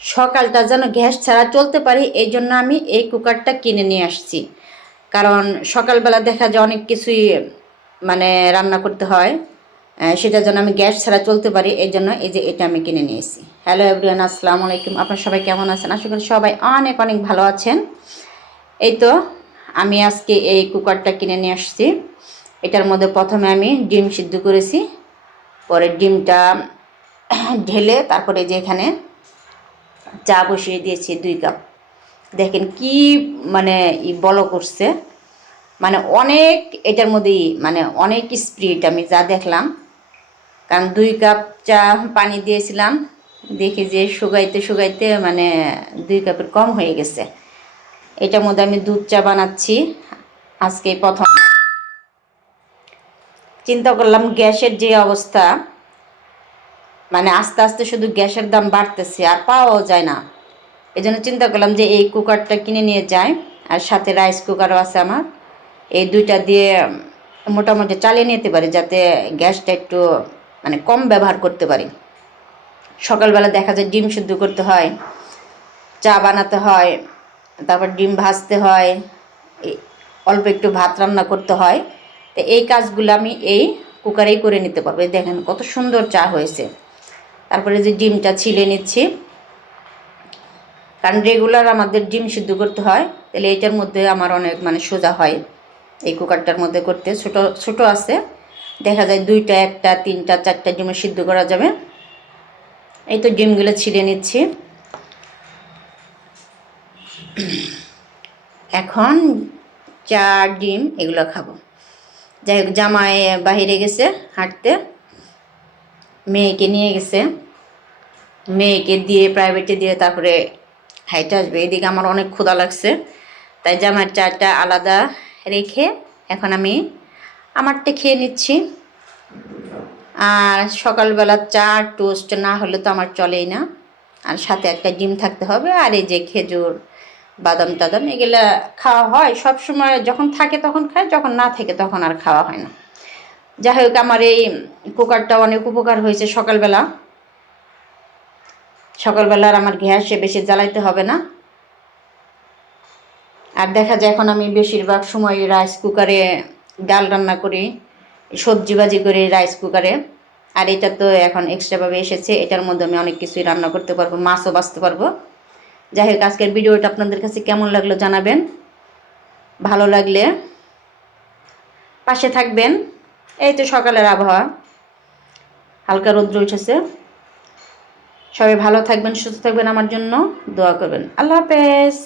সকালটা যেন গ্যাস ছাড়া চলতে পারি, এই জন্য আমি এই কুকারটা কিনে নিয়ে আসছি। কারণ সকালবেলা দেখা যায় অনেক কিছুই মানে রান্না করতে হয়, সেটার জন্য আমি গ্যাস ছাড়া চলতে পারি, এই জন্য এই যে এটা আমি কিনে নিয়েছি। হ্যালো এভরিওয়ান, আসসালামু আলাইকুম। আপনারা সবাই কেমন আছেন? আশা করি সবাই অনেক অনেক ভালো আছেন। এই তো আমি আজকে এই কুকারটা কিনে নিয়ে আসছি। এটার মধ্যে প্রথমে আমি ডিম সিদ্ধ করেছি, পরে ডিমটা ঢেলে তারপরে যে এখানে চা বসিয়ে দিয়েছি 2 কাপ। দেখেন কি মানে বলো করছে, মানে অনেক এটার মধ্যেই মানে অনেক স্পিড আমি যা দেখলাম। কারণ 2 কাপ চা পানি দিয়েছিলাম, দেখি যে শুকাইতে শুকাইতে মানে 2 কাপের কম হয়ে গেছে। এটার মধ্যে আমি দুধ চা বানাচ্ছি আজকে প্রথম। চিন্তা করলাম গ্যাসের যে অবস্থা, মানে আস্তে আস্তে শুধু গ্যাসের দাম বাড়তেছে আর পাওয়াও যায় না। এই জন্য চিন্তা করলাম যে এই কুকারটা কিনে নিয়ে যাই, আর সাথে রাইস কুকারও আছে আমার। এই দুইটা দিয়ে মোটামুটি চালিয়ে নিতে পারি, যাতে গ্যাসটা একটু মানে কম ব্যবহার করতে পারি। সকালবেলা দেখা যায় ডিম সিদ্ধ করতে হয়, চা বানাতে হয়, তারপর ডিম ভাজতে হয়, অল্প একটু ভাত রান্না করতে হয়। তো এই কাজগুলো আমি এই কুকারেই করে নিতে পারবো। দেখেন কত সুন্দর চা হয়েছে। তারপরে যে ডিমটা ছিলে নিচ্ছি, কারণ রেগুলার আমাদের ডিম সিদ্ধ করতে হয়, তাহলে এইটার মধ্যে আমার অনেক মানে সোজা হয় এই কুকারটার মধ্যে করতে। ছোটো ছোটো আছে, দেখা যায় 2টা 1টা 3টা 4টা ডিমে সিদ্ধ করা যাবে। এই তো ডিমগুলো ছিলে নিচ্ছি। এখন চা ডিম এগুলো খাবো। যাই হোক, জামাই বাহিরে গেছে হাঁটতে, মেয়েকে নিয়ে গেছে, মেয়েকে দিয়ে প্রাইভেটে দিয়ে তারপরে হাইটে আসবে। এদিকে আমার অনেক ক্ষুধা লাগছে, তাই জামাইয়ের চাটা আলাদা রেখে এখন আমি আমারটা খেয়ে নিচ্ছি। আর সকালবেলা চা টোস্ট না হলে তো আমার চলেই না, আর সাথে একটা ডিম থাকতে হবে। আর এই যে খেজুর বাদাম টাদাম এগুলা খাওয়া হয় সব সময়, যখন থাকে তখন খায়, যখন না থাকে তখন আর খাওয়া হয় না। যাই হোক, আমার এই কুকারটা অনেক উপকার হয়েছে। সকালবেলার আমার গ্যাসে বেশি জ্বালাইতে হবে না। আর দেখা যায় এখন আমি বেশিরভাগ সময় রাইস কুকারে ডাল রান্না করি, সবজি ভাজি করি রাইস কুকারে। আর এটা তো এখন এক্সট্রাভাবে এসেছে, এটার মধ্যে আমি অনেক কিছুই রান্না করতে পারবো, মাছও বাছতে পারবো। যাই হোক, আজকের ভিডিওটা আপনাদের কাছে কেমন লাগলো জানাবেন, ভালো লাগলে পাশে থাকবেন। এই তো সকালের আবহাওয়া, হালকা রৌদ্র উঠেছে। সবাই ভালো থাকবেন, সুস্থ থাকবেন, আমার জন্য দোয়া করবেন। আল্লাহ হাফেজ।